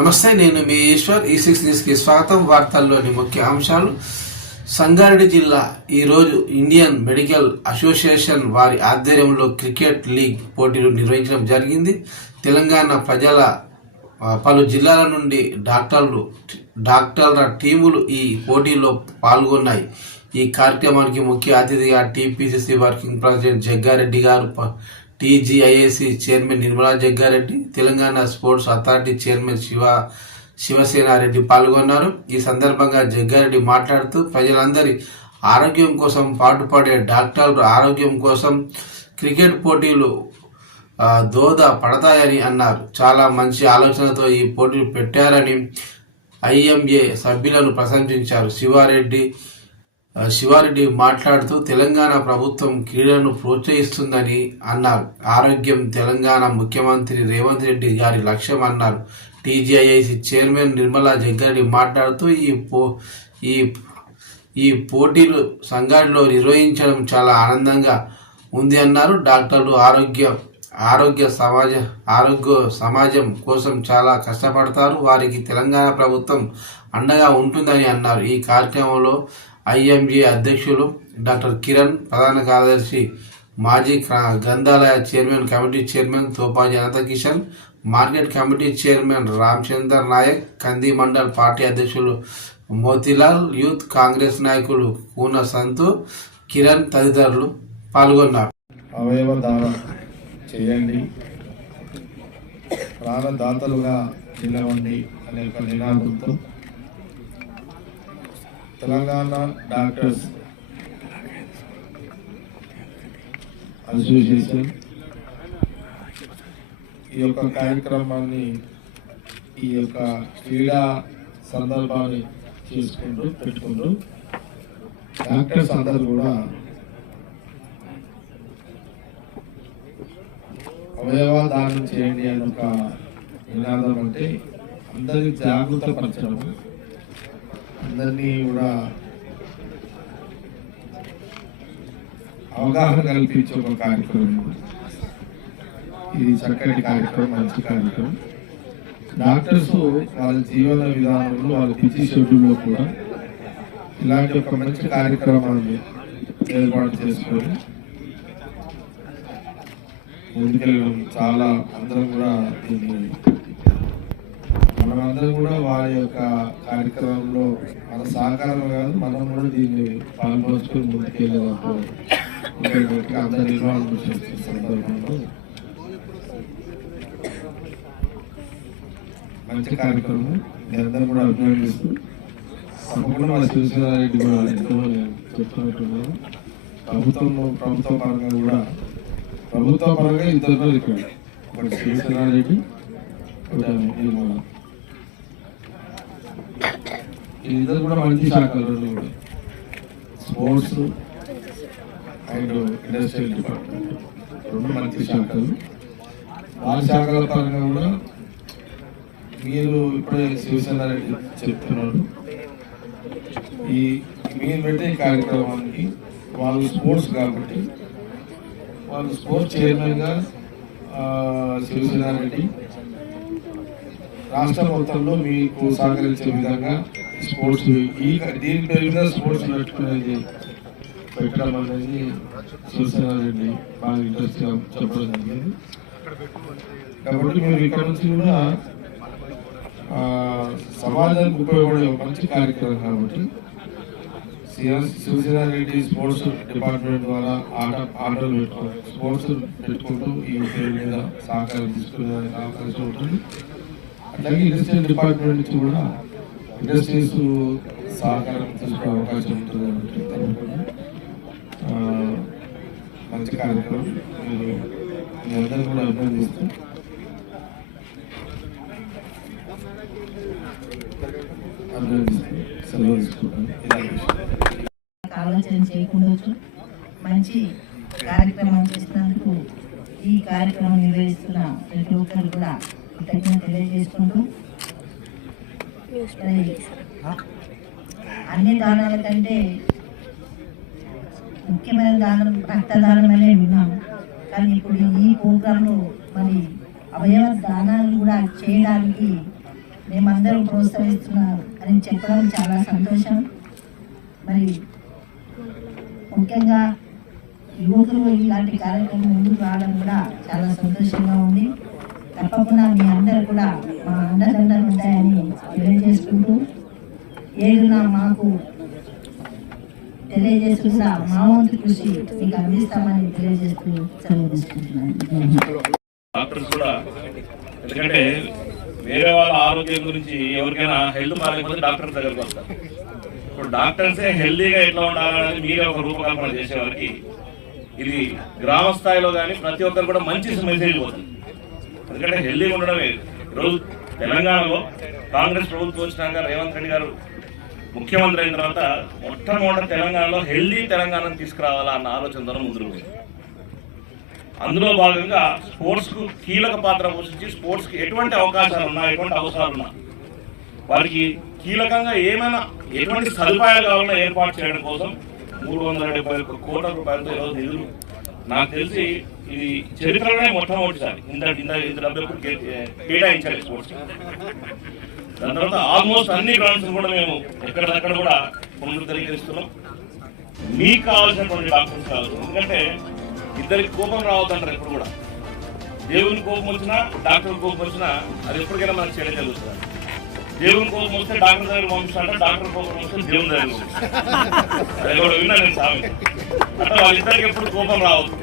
నమస్తే నేను మీ ఈశ్వర్. ఈ సిక్స్ న్యూస్కి స్వాగతం. వార్తల్లోని ముఖ్య అంశాలు. సంగారెడ్డి జిల్లా ఈరోజు ఇండియన్ మెడికల్ అసోసియేషన్ వారి ఆధ్వర్యంలో క్రికెట్ లీగ్ పోటీలు నిర్వహించడం జరిగింది. తెలంగాణ ప్రజల పలు జిల్లాల నుండి డాక్టర్లు డాక్టర్ల టీములు ఈ పోటీలో పాల్గొన్నాయి. ఈ కార్యక్రమానికి ముఖ్య అతిథిగా టీపీసీసీ వర్కింగ్ ప్రెసిడెంట్ జగ్గారెడ్డి గారు TGIAC chairman Nirmala Jaggareddy Telangana sports authority chairman Shiva Shivasenareddy పాల్గొన్నారు. ఈ సందర్భంగా జగ్గారెడ్డి మాట్లాడుతూ ప్రజలందరి ఆరోగ్యం కోసం పాటుపడే డాక్టర్లు ఆరోగ్యం కోసం క్రికెట్ పోటీలు దోద పడతాయని అన్నారు. చాలా మంచి ఆలోచనతో ఈ పోటీలు పెట్టారని ఐఎంఏ సభ్యులను ప్రశంసించారు. శివారెడ్డి శివారెడ్డి మాట్లాడుతూ తెలంగాణ ప్రభుత్వం క్రీడలను ప్రోత్సహిస్తుందని అన్నారు. ఆరోగ్యం తెలంగాణ ముఖ్యమంత్రి రేవంత్ రెడ్డి గారి లక్ష్యం అన్నారు. టీజీఐసి చైర్మన్ నిర్మలా జగ్గారెడ్డి మాట్లాడుతూ ఈ పో ఈ ఈ పోటీలు సంఘాల్లో నిర్వహించడం చాలా ఆనందంగా ఉంది అన్నారు. డాక్టర్లు ఆరోగ్య ఆరోగ్య సమాజ ఆరోగ్య సమాజం కోసం చాలా కష్టపడతారు. వారికి తెలంగాణ ప్రభుత్వం అండగా ఉంటుందని అన్నారు. ఈ కార్యక్రమంలో ఐఎంజే అధ్యక్షులు డాక్టర్ కిరణ్ ప్రధాన కార్యదర్శి మాజీ గ్రంథాలయ chairman committee chairman Topaji Anantha Kishan market committee chairman Ramachander Nayak Kandi mandal party అధ్యక్షులు మోతీలాల్ యూత్ కాంగ్రెస్ నాయకులు కూన సంతు కిరణ్ తదితరులు పాల్గొన్నారు. అవయవ దాన. చేయండి. ప్రాణదాతలుగా నిలవండి అనే ఒక నినాదంతో తెలంగాణ డాక్టర్స్ అసోసియేషన్ ఈ యొక్క కార్యక్రమాన్ని ఈ యొక్క క్రీడా సందర్భాన్ని చేసుకుంటూ పెట్టుకుంటూ డాక్టర్స్ అందరూ కూడా అవయవ దానం చేయండి అని ఒక నినాదం అంటే అందరినీ జాగృత పరచడం అందరినీ కూడా అవగాహన కల్పించే ఒక కార్యక్రమం. ఇది చక్కటి కార్యక్రమం మంచి కార్యక్రమం. డాక్టర్స్ వాళ్ళ జీవన విధానంలో వాళ్ళ బిజీ షెడ్యూల్లో కూడా ఇలాంటి ఒక మంచి కార్యక్రమాన్ని ఏర్పాటు చేసుకొని ముందుకెళ్ళడం చాలా అందరం కూడా దీన్ని మనమందరం కూడా వారి యొక్క కార్యక్రమంలో మన సహకారం కాదు మనం కూడా దీన్ని పాల్పంచుకొని ముందుకెళ్ళేటప్పుడు అందరి నిర్వహణ సందర్భంలో మంచి కార్యక్రమం. నేను కూడా అభినందిస్తూ తప్పకుండా మన శివసేనారెడ్డి కూడా ఎంతో చెప్తున్నట్టున్నారు. ప్రభుత్వం ప్రభుత్వ పరంగా కూడా ప్రభుత్వ పరంగా ఇద్దరు ఇక్కడ ఒకటి శివసేనారెడ్డి ఒకటి ఇద్దరు కూడా మంచి శాఖలు కూడా. Sports and industrial department. రెండు మంచి శాఖలు. ఆ శాఖల పరంగా కూడా మీరు ఇప్పుడే శివసేన రెడ్డి చెప్తున్నారు. ఈ మీరు పెట్టే కార్యక్రమానికి వాళ్ళు స్పోర్ట్స్ కాబట్టి వాళ్ళు స్పోర్ట్స్ చైర్మన్గా శివసేనారెడ్డి రాష్ట్ర మొత్తంలో మీకు సహకరించే విధంగా స్పోర్ట్స్ ఈ దీని పేరుగా స్పోర్ట్స్ పెట్టుకునేది పెట్టడం అనేది శివసేనారెడ్డి బాగా ఇంట్రెస్ట్గా చెప్పడం జరిగింది. కాబట్టి మీరు ఇక్కడ నుంచి కూడా సమాజానికి ఉపయోగపడే ఒక మంచి కార్యక్రమం కాబట్టి శివ- స్పోర్ట్స్ డిపార్ట్మెంట్ ద్వారా ఆట ఆటలు పెట్టుకో స్పోర్ట్స్ పెట్టుకుంటూ ఈ పేరు మీద సహకారం తీసుకునే అవకాశం ఉంటుంది. అట్లాగే ఇండస్ట్రియల్ డిపార్ట్మెంట్ నుంచి కూడా ఇండస్ట్రీస్ సహకారం తీసుకునే అవకాశం ఉంటుంది మంచి కార్యక్రమం. మీరు మీ అందరూ కూడా అభినందిస్తూ అభినందిస్తూ సెలవు తీసుకుంటాను ఇలాగే ఆలోచన మంచి కార్యక్రమం చేసినందుకు ఈ కార్యక్రమం నిర్వహిస్తున్న ప్రతి ఒక్కరు కూడా కృతజ్ఞత తెలియజేసుకుంటూ అన్ని దానాల కంటే ముఖ్యమైన దానం రక్తదానం అనే విన్నాం. కానీ ఇప్పుడు ఈ ప్రోగ్రాంలో మరి అవయవ దానాలు కూడా చేయడానికి మేమందరం ప్రోత్సహిస్తున్నారు అని చెప్పడం చాలా సంతోషం. మరి ముఖ్యంగా యువకులు ఇలాంటి కార్యక్రమం ముందుకు రావడం కూడా చాలా సంతోషంగా ఉంది. తప్పకుండా మీ అందరు కూడా మా అండదండలు ఉంటాయని తెలియజేసుకుంటూ ఏదున్నా మాకు తెలియజేసుకుంటా మా వంతు కృషి మీకు అందిస్తామని తెలియజేస్తూ సెలవు డాక్టర్స్ కూడా ఎందుకంటే వేరే వాళ్ళ ఆరోగ్యం గురించి ఎవరికైనా హెల్త్ బాగాలేకపోతే డాక్టర్ దగ్గరకు వస్తారు. ఇప్పుడు డాక్టర్సే హెల్తీగా ఎట్లా ఉండాలనేది మీరే ఒక రూపకల్పన చేసేవారికి ఇది గ్రామ స్థాయిలో కానీ ప్రతి ఒక్కరు కూడా మంచి మెసేజ్ పోతుంది. ఎందుకంటే హెల్దీగా ఉండడమే. ఈరోజు తెలంగాణలో కాంగ్రెస్ ప్రభుత్వం వచ్చినాక రేవంత్ రెడ్డి గారు ముఖ్యమంత్రి అయిన తర్వాత మొట్టమొదటి తెలంగాణలో హెల్దీ తెలంగాణను తీసుకురావాలా అన్న ఆలోచనతో ముందుకు అందులో భాగంగా స్పోర్ట్స్కు కీలక పాత్ర పోషించి స్పోర్ట్స్కి ఎటువంటి అవకాశాలు ఉన్నా ఎటువంటి అవసరాలు ఉన్నా వారికి కీలకంగా ఏమైనా ఎటువంటి సదుపాయాలు కావాలన్నా ఏర్పాటు చేయడం కోసం మూడు వందల డెబ్బై ఒక్క కోట్ల రూపాయలతో ఈరోజు నిధులు. నాకు తెలిసి ఇది చరిత్రలోనే మొట్టమొదటిసారి. ఇంత ఇంత ఇంత డబ్బు కేటాయించాలి స్పోర్ట్స్ దాని తర్వాత ఆల్మోస్ట్ అన్ని గ్రౌండ్స్ కూడా మేము ఎక్కడెక్కడ కూడా పునరుద్ధరీకరిస్తున్నాం. మీకు కావాల్సినటువంటి డాక్టర్స్ కావాలి. ఎందుకంటే ఇద్దరికి కోపం రావద్దంటారు ఎప్పుడు కూడా. దేవుని కోపం వచ్చినా డాక్టర్ కోపం వచ్చినా అది ఎప్పటికైనా మనకు చెడు జరుగుతుంది. దేవుని కోపం వస్తే డాక్టర్ దగ్గర పంపిస్తాడు డాక్టర్ కోపం వస్తే దేవుని దగ్గర పంపిస్తాడు. అది కూడా విన్నా నేను సామెత అంటే వాళ్ళిద్దరికి ఎప్పుడు కోపం రావద్దు